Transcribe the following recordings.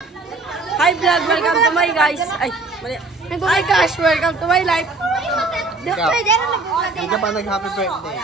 Hi vlog, welcome to my guys. Ay, mali. Hi guys, welcome to my life. Hindi ka pa nag-happy birthday.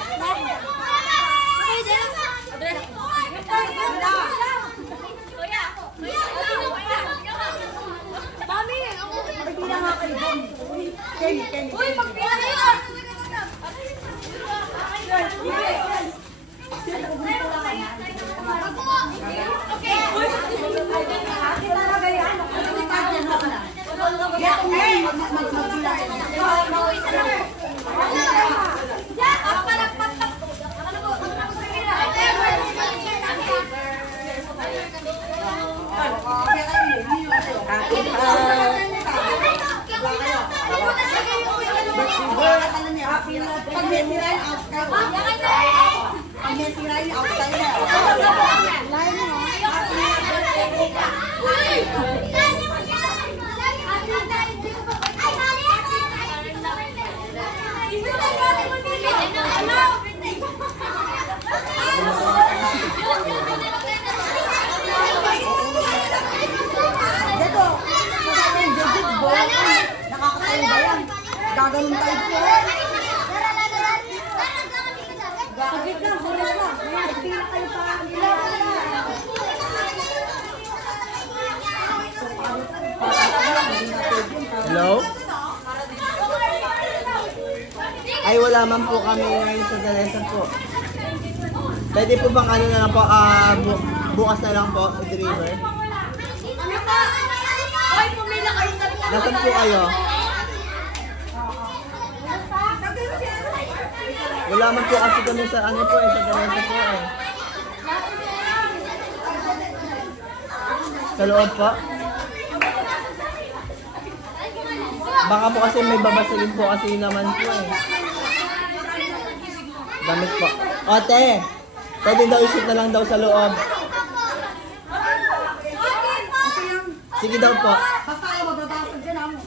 Gaganon tayo po. Saglit lang. Pila kayo pa. Hello? Ay, wala man po kami ngayon sa Dalasan po. Pwede po bang ano na lang po, bukas na lang po, i-deliver? Nasaan po kayo? Wala man po kasi kami sa ano po sa Dalasan po eh. Sa loob po? Baka po kasi may babasagin po kasi naman po eh. Gamit po. Ote! Pwede daw i-shoot na lang daw sa loob. Sige daw po. Basta kayo magbabasag dyan ha mo.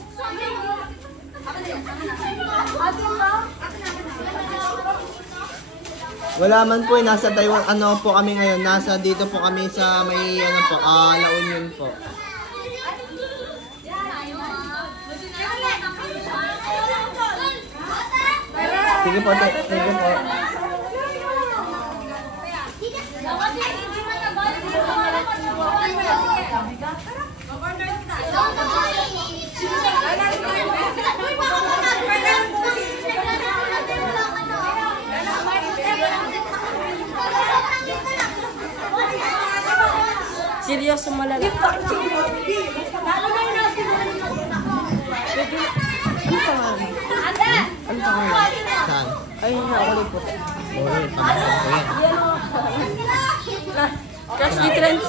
Wala man po eh. Nasa Taiwan, ano po kami ngayon. Nasa dito po kami sa may ano po, La Union po. Sige po, sige po. Seryoso malala. Ano pangalan? Ano pangalan? Saan? Ay, nakulay po. Uy, pamangkin ko yan. Crush di trends.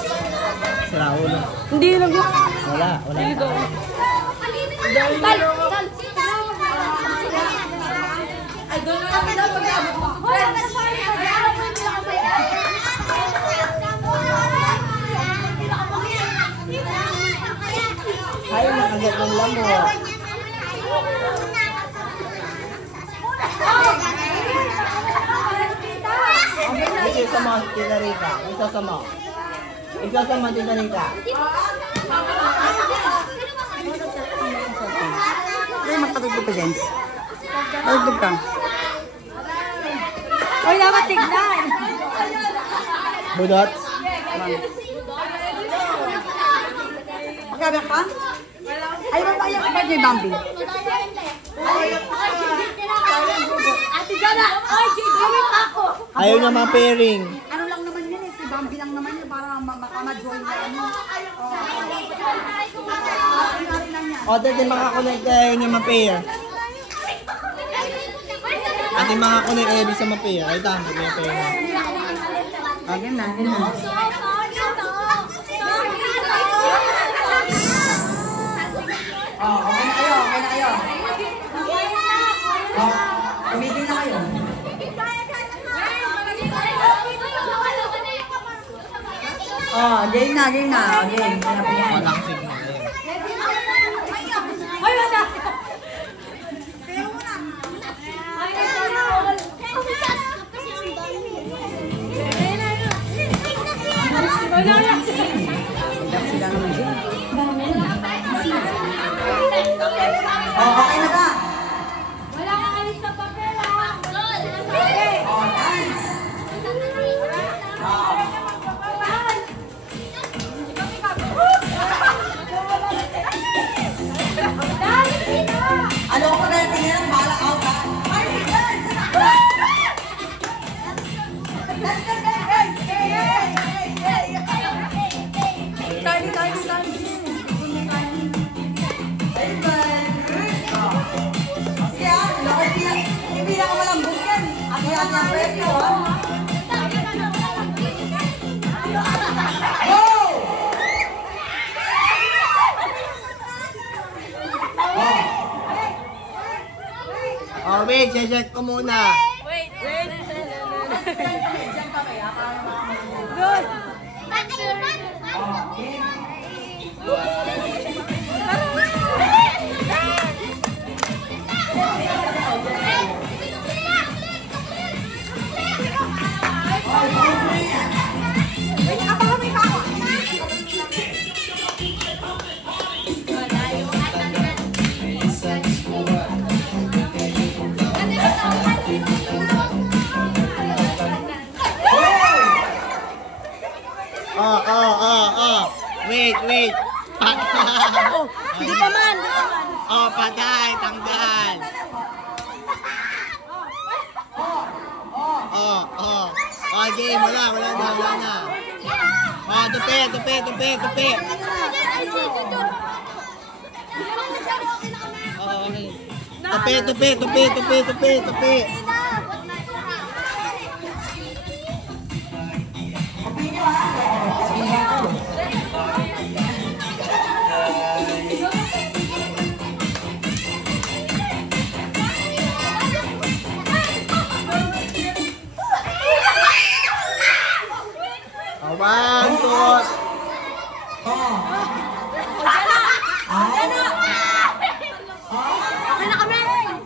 Sira ulo. Hindi lang yun. Wala yung tao. Ay, doon lang kami daw pag-abot mo. Ayaw nakagat ng lamo. Isa sa mga Tita Rita. Isa sa mga. Isa sa mga Tita Rita. Ay, magpatugtog ka, Jens. Patugtog ka. Uy, dapat tignan. Budot. Magkabak ka? Ay, ba yung kapag ni Bambi? Ate Jana! Ay, gawin ako! Ayaw niya ma-pairing. Ano lang naman yun eh, si Bambi lang naman yun para makama-join na ano. O, dati makakonect ayaw niya ma-pair. Ate makakonect ayaw sa ma-pair. Ay, tama. May pair na. Agin na. Okay na kayo. Tumigil na kayo. Game na. Game. Walang signal. Ay, wala! Wala na. Sila naman din. Hindi na ka malambot yan. Ang yan yung presyo, ha? Oh, wait, check ko muna. Wait. Good. Wait. Oh, hindi pa man. Oh, patay, tanggal. Oh, game, wala na. Oh, tupi. Oh, okay. Tupi. One, two.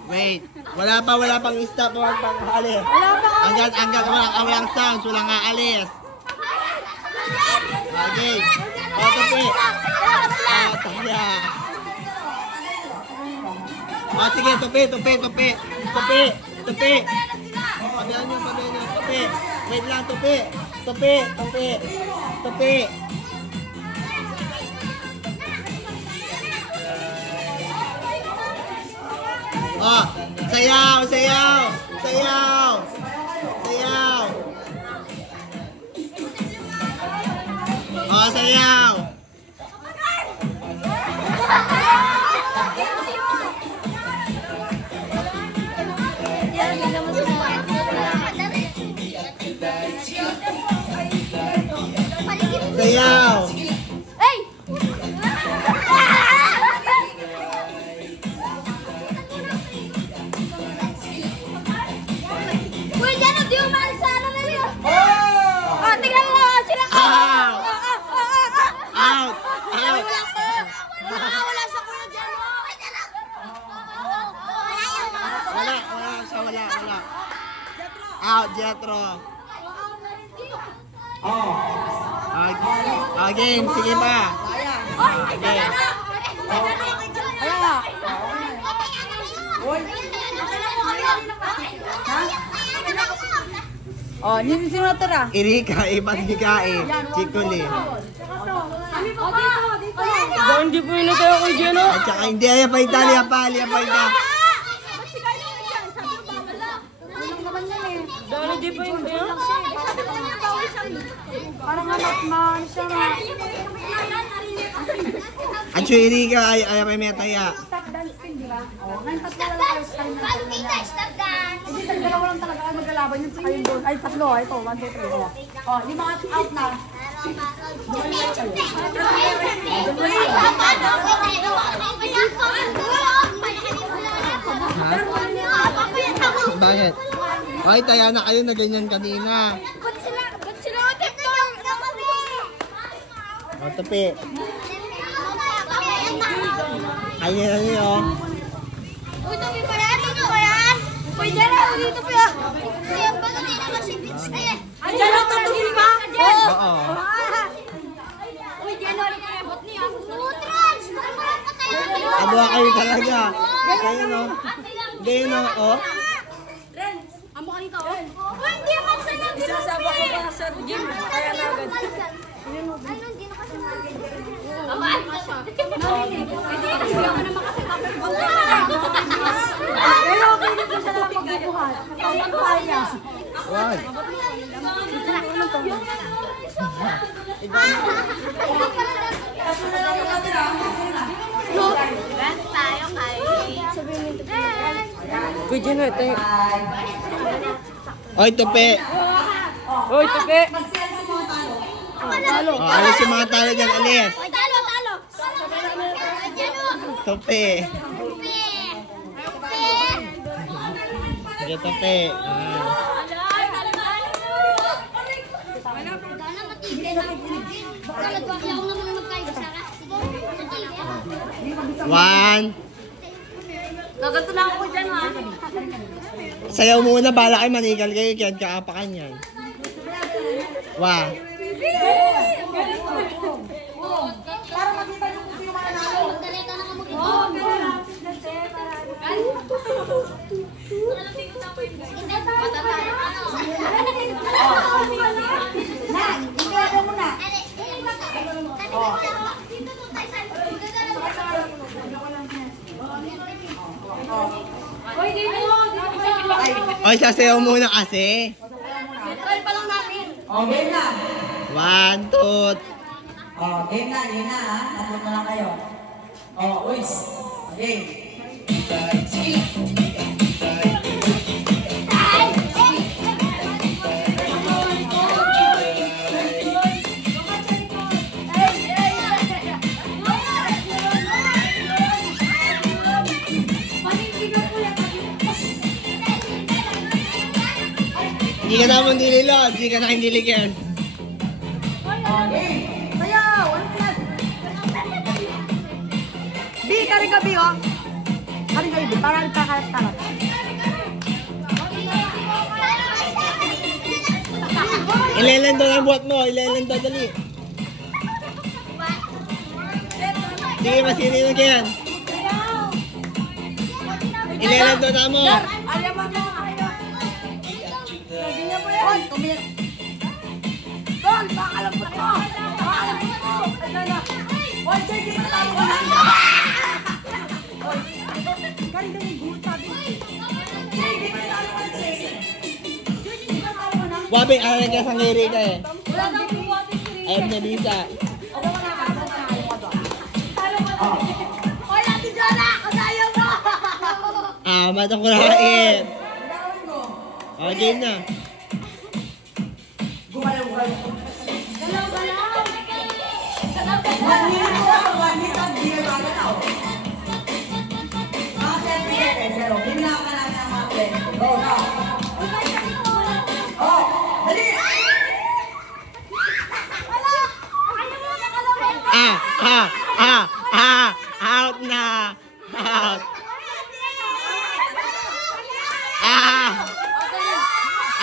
Wait, wala pang stop, wala pang aalis. Hanggang walang sounds, walang aalis. Okay. Oh, tupi. Taya. Oh, sige, tupi. Pabihan nyo, tupi. Wait lang, tupi. Oh, sayaw. Oh, sayaw. Sayaw. Hey! Uy, dyan ang di umalis sa ano na yun. Oh, tingnan mo sila. Out. Wala sa kuya dyan. Wala. Out, Jetro. Game, sige pa. Okay. Oh, sino natira? Irika, Ipagdigae, Chikuli. Hindi po yun tayo kay Jeno. At saka hindi, liya pa. Dahil hindi po yun tayo. Parang anak man siya nga. At yung Irika, ay may metaya. Stop dance pin, di ba? Oh, ngayon tatlo lang kayo sa kanya. Hindi, dalawa lang talaga kayo maglalaban yun sa kayong doon. Ay, tatlo, ito, 1, 2, 3. Oh, 5 out na. Bakit? Ay, taya na kayo na ganyan kanina. Ba't sila o TikTok? O, tupi. Ayan niyo. Uy, tabi pa yan. Dito pa yan. Uy, dyan ako dito pa yan. Uy, ang bago din naman si Bitch na yan. Dyan ako tuloy pa. Oo. Uy, dyan ako rin ang bot niya. Nutrons! Nakulang pa tayo. Abuha kayo talaga. Kayo no. Ganyan no. Oh. Amo ka nito. Oh. Uy, hindi ako sinabi. Isasama ko pa sa gym. Kaya na agad. Ano, hindi na kasi Aman! Hindi kasi ako naman kasi Pero okay nito siya lang magbubuhat. Kaya kaya. Wag. Ano to? Kuya Jeno, ito yung... Oy, tupi. Uy, tupi! Talo. Alis yung mga talo dyan, alis. Talo, talo. Tupi. Sige, tupi. One. Gagato na ako dyan, ha? Sayaw muna, bala kayo, manigal kayo, kaya kaapakan yan. Wow. Para makita yung kung sino mananalo. Na, ikaw mo na. Oy, sasayaw muna kasi. Oh, game na. One, two. Oh, game na ha. Tatlo na lang kayo. Oh, uys. Okay. Hindi ka naman dililod, hindi ka na hindiligyan. Okay. Sayaw. One plus. Bi, kari ka, Bi, oh. Kari ka, Bi. Para kakalat-kalat. Ilelendo ang buhat mo, ilelendo, dali. Sige, masinino ka yan. Ilelendo na mo. Kon, tumir. Kon, pakalapot mo. Pakalapot mo. Kon, sir, di ba tayo ko lang? Ganda yung good, sabi. Sir, di ba tayo ko lang, sir? Di ba tayo ko lang? Wabing, alam ka sa ngiri ka eh. Wala nang buwating si Rita. Ayun na Lisa. Ano ka na, ano ka na, ano ka doon? Hoy, Ate Jonna, kasayaw mo! Matakurain. O, game na. Gumalaw-galaw. One minute ko, 1 minute ang beer bago na ako. Mga 10 minutes, zero. Ginagawa ka namin ang mga friends. Go, go. Oh, dali! Out na. Out.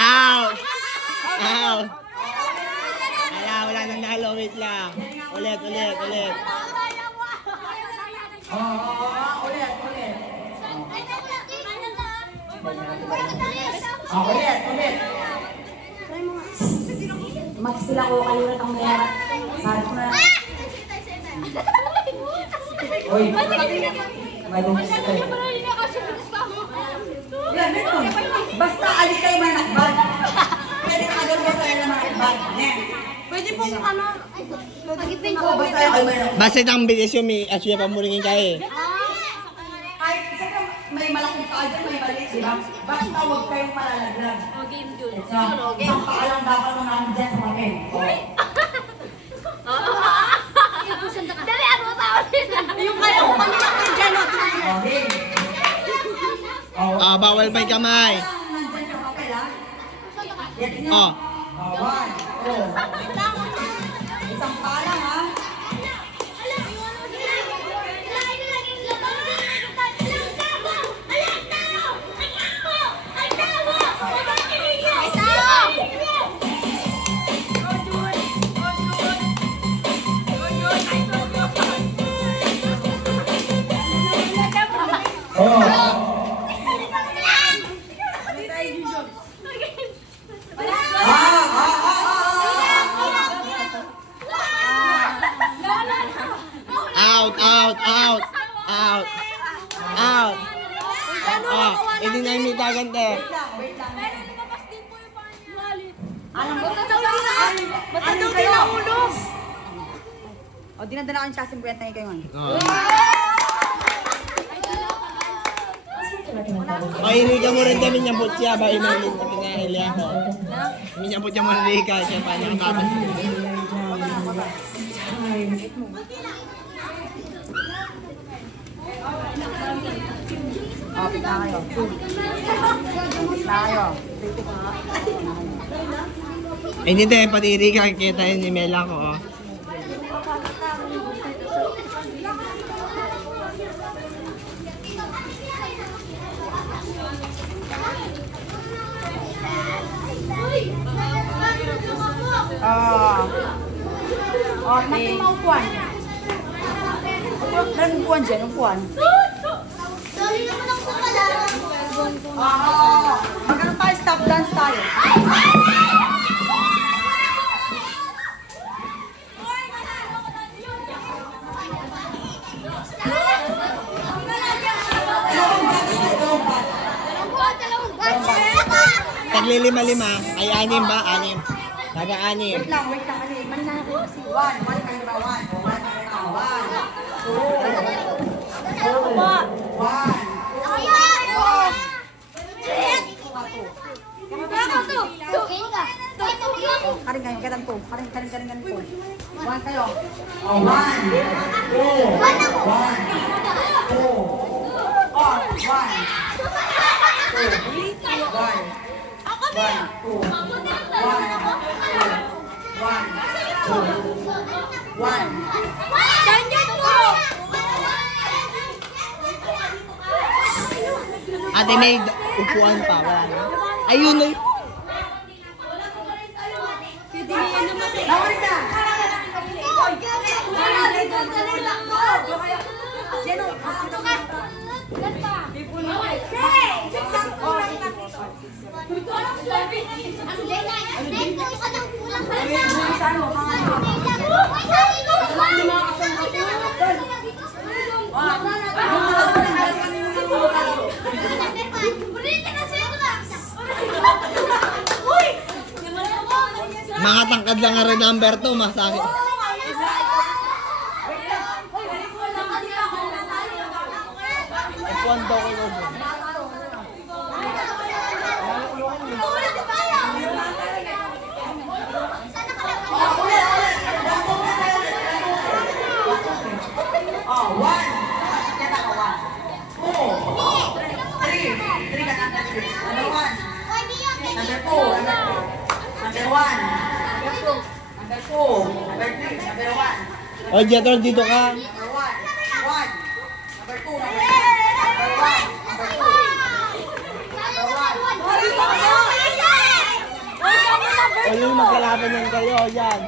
Out. Out. Wala nang nalo. Wait lang. Ulit. Ulit. Ulit. Max sila ko kalulat ang mayara. Sarap na. Oy. May bumisa kayo. Yan, meron. Basta alit kayo manakbad. Pwede ka agad ba kayo na manakbad? Pwede pong ano? Basta kayo manakbad. Basta ang bilis yung may asya pa muringin ka eh. Ay, isa ka may malaking paa dyan, may maliit, di ba? Basta huwag kayong malalaglag. O, game dun. Isang paa lang dapat nung namin dyan sa papel. Dali, ano tao nila? Yung kaya ko kanina kay Jeno. Okay. Bawal pa yung kamay. Nandyan sa papel, ha? Yes, no? Oh. One, two. Isang paa lang, ha? Out. Hindi na yung mitagante. Alam mo, Ano pinahulog? o, dinadala ko yung chassis 50 kayo ngayon. Oh. Ay, Rika mo rin kami niyang putya ba inalit na pinahili ako. Kami niyang putya mo rin Rika, siya pa niyang tapos. Kapit na kayo. Tayo. Ay, hindi tayo pati Rika, kita yun ni Mela ko. Oh. Natin maupuan. Meron upuan dyan, upuan. Sorry naman ako sa pala. Magkano tayo, stop dance tayo. Taglilima-lima, ay anim ba? Anim. Taga-anim. Wait lang. Mali na natin kasi. One kayo ba? One. Karing ganun po. Karing po. One kayo. One. Two. One. Two. One. One. One, two, one. Ate may upuan pa, wala na. Ayun na. Nawari na. Mga tangkad lang nga rin number 2, masakit. Upuan daw ko doon. O, Jetor, dito ka. O, yun, magkalaban yan kayo, yan.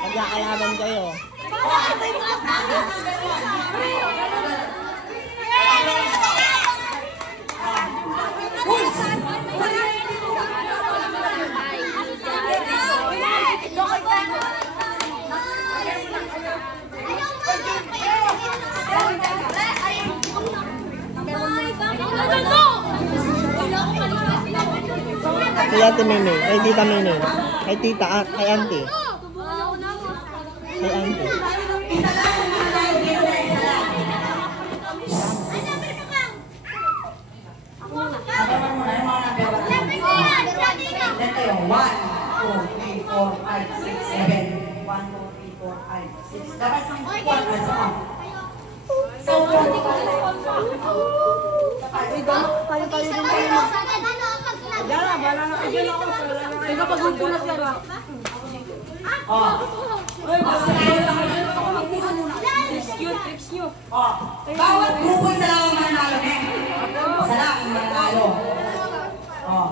Magkakalaban kayo. Kay Ate Meme, kay Tita Meme, kay Tita, kay Auntie. Kay Auntie. One, two, three, four, five, six, seven. 1, 2, 3, 4, 5, 6. Dapat sa upuan ka sa mga. Sa upuan ka. Pali-pali din kayo. Dala, bala na kayo lang ako. Teka, pag-upo na siya. Bawat grupo isa lang ang mananalo, isa lang ang mananalo.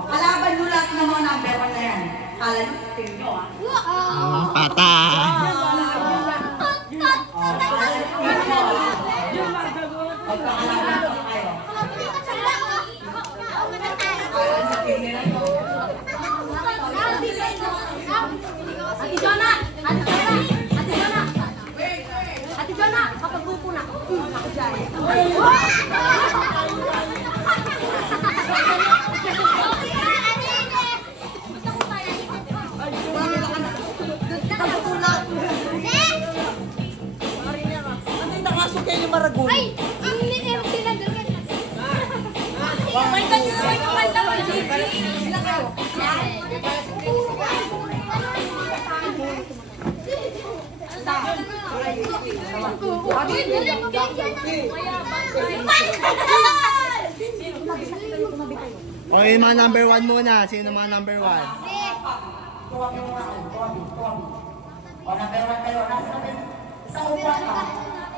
Kalaban nyo lahat ng mga number 1 na yan. Kala nyo, tingin nyo Pata. Pagkakalaban nyo kayo. Kala sa tingin nyo. Ate Jonah! Ate Jonah! Kapag grupo na. Ako dyan. Nakasok kayo yung Maragul. Ay! Ang nilip sila doon. Okay, mga number 1 muna. Sino mga number 1? O, number 1 kayo. Sa upuan ka.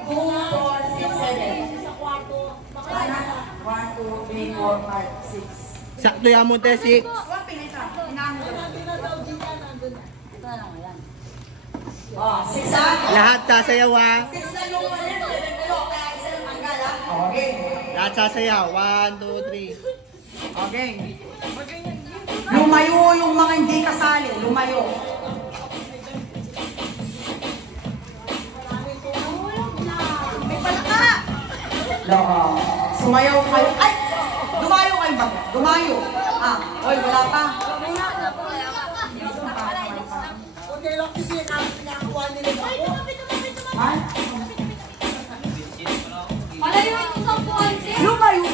2, 4, 6, 7. 1, 2, 3, 4, 5, 6. Sakto yan mo, te, 6. Huwag pinita. Inaano daw. Ito na lang, ayan. O, 6 ha? Lahat sasayaw, ha? 6 na yung 1 yan. 7 kayo. Kaya isa yung tanggal ha? Okay. Lahat sasayaw. 1, 2, 3. Okay. Lumayo yung mga hindi kasali. Lumayo. May palaka! Loko. Sumayaw kayo. Ay! Dumayo kayo ba? Dumayo. Ah, oy, wala pa. Ay? Lumayo kayo.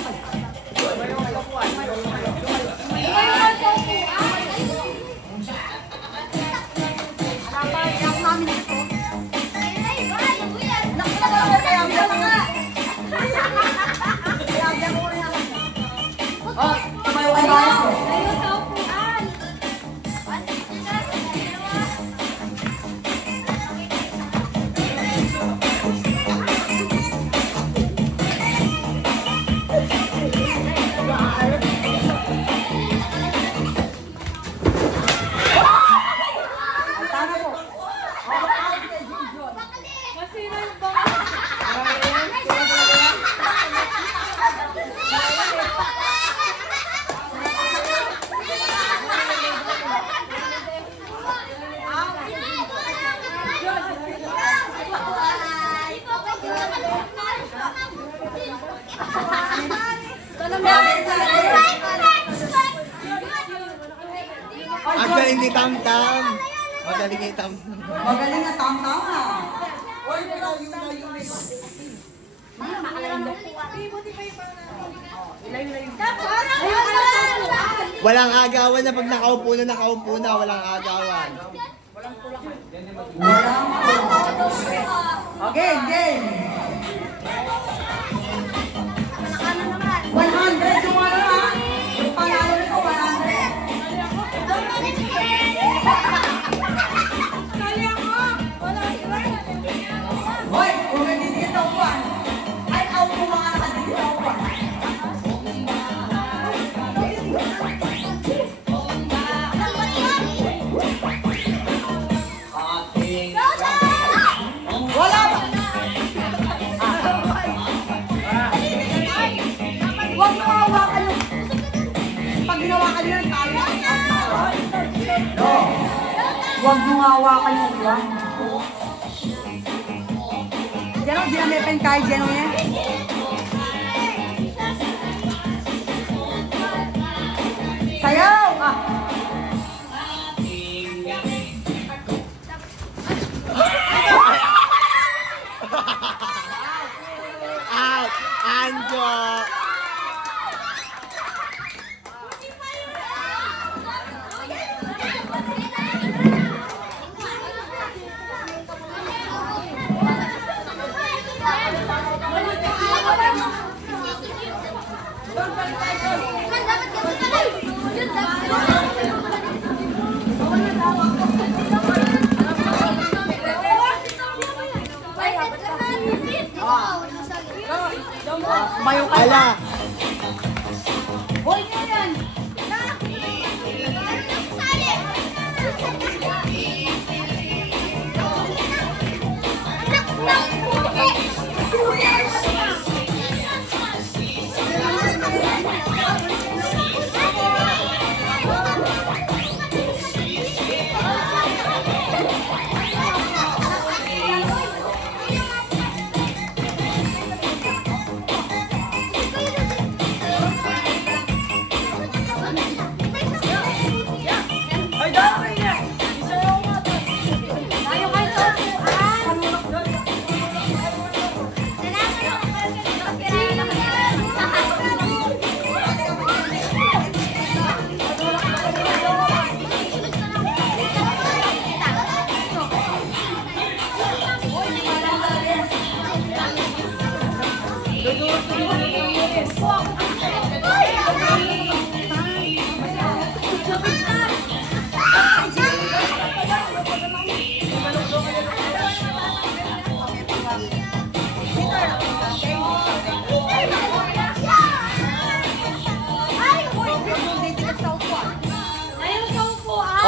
Ang galing ni Tam Tam. Magaling ni Tam Tam. Magaling na tam-tam ha. Walang agawan na pag nakaupo na. Walang agawan. Okay, game. 100 yung ano ha. Yung panalo nito, 100. Hoy, kung nagdidikit sa upuan, ay out mo mga nakadikit sa upuan. Wala ba? Huwag mo hawakan yung... Pag ginawakan nyo ng talo, no. Huwag mo hawakan yung upuan. Jeno, di na may pen kahit Jeno yan. Sayaw! Ah! Out! Anjo! Mayo ka. Ala! Hoy niya yan!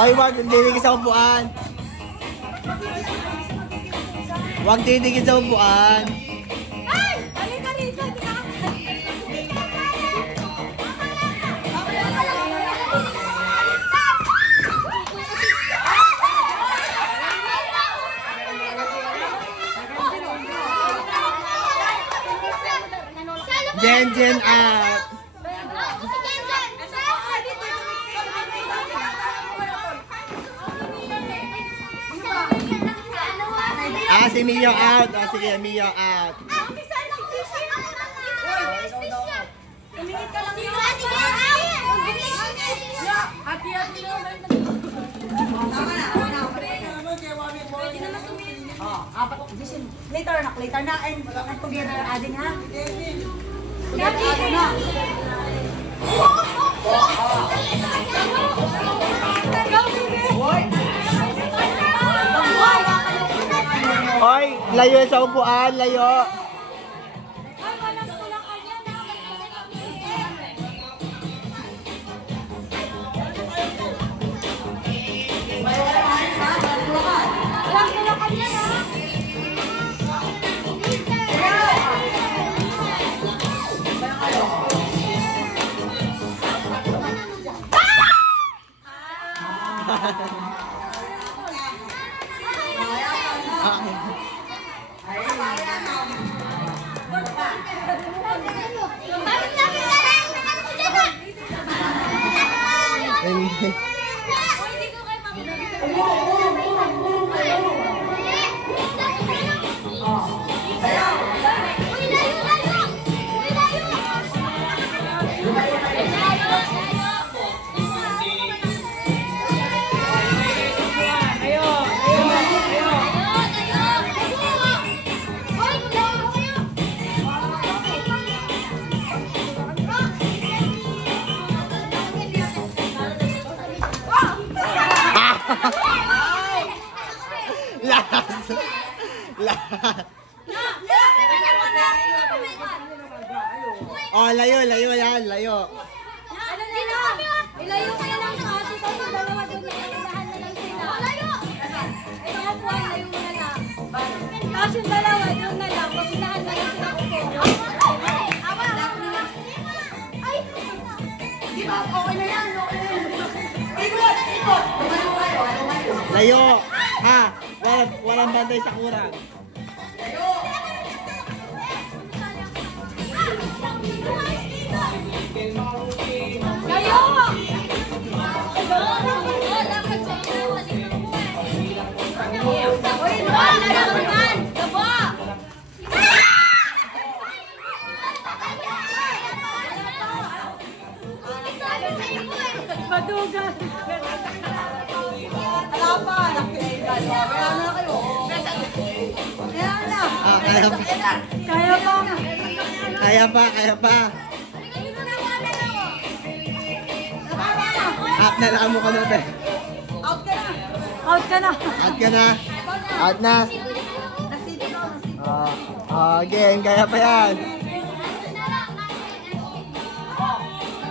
Ay, wag didikit sa upuan. Wag didikit sa upuan. Jen out. Si Mio out. Sige, Mio out. Later na, and together adding ha. Together adding na. Hoy, layo sa upuan, layo. Oh, layo yan, layo. Ilayo kayo lang ng ate ko. Dalawa doon na ilahan na lang sila. Layo! Ito nga po, layo mo na lang. Tapos yung dalawa doon na lang. Pag ilahan na lang sila ko po. Ay! Di ba? Okay na yan. Ikot! Layo. Ha? Walang bantay sa kurang. Madugan. Wala pa. Nakailan. Kaya na kayo. Kaya na. Kaya pa. Up na lang mo ka na, te. Out ka na. Out na. Game. Kaya pa yan.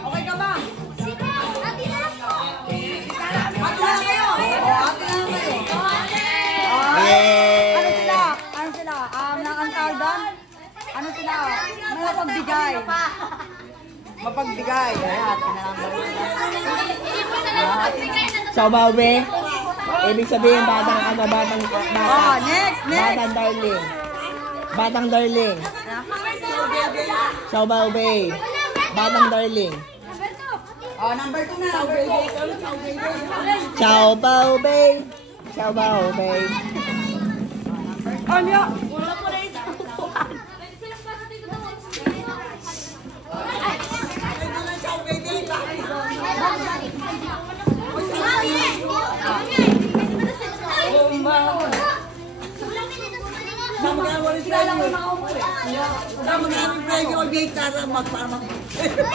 Okay ka ba? Ate na po! Ate na kayo. Ate na kayo. Yay! Ano sila? Nakantaldan? Ano sila? May mapagbigay. Mapagbigay. Ayan, pinalambal sila. Saubabe. Ibig sabihin, batang Oh, next. Batang darling. Saubabe. Batang darling. Oh, number 2 na. Saubabe. Ano? Wala po rin sa upuan.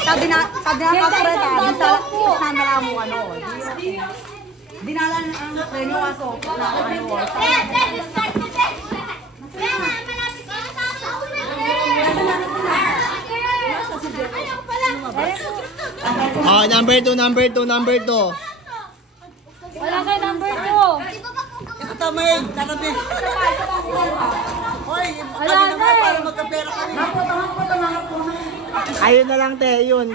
Sabi na kasureta, dinala mo ano. Dinala ang preno kaso na ano. Oh, number 2, number 2, number 2. Wala kayo number 2. Wala na eh. Ayun na lang, te, yun.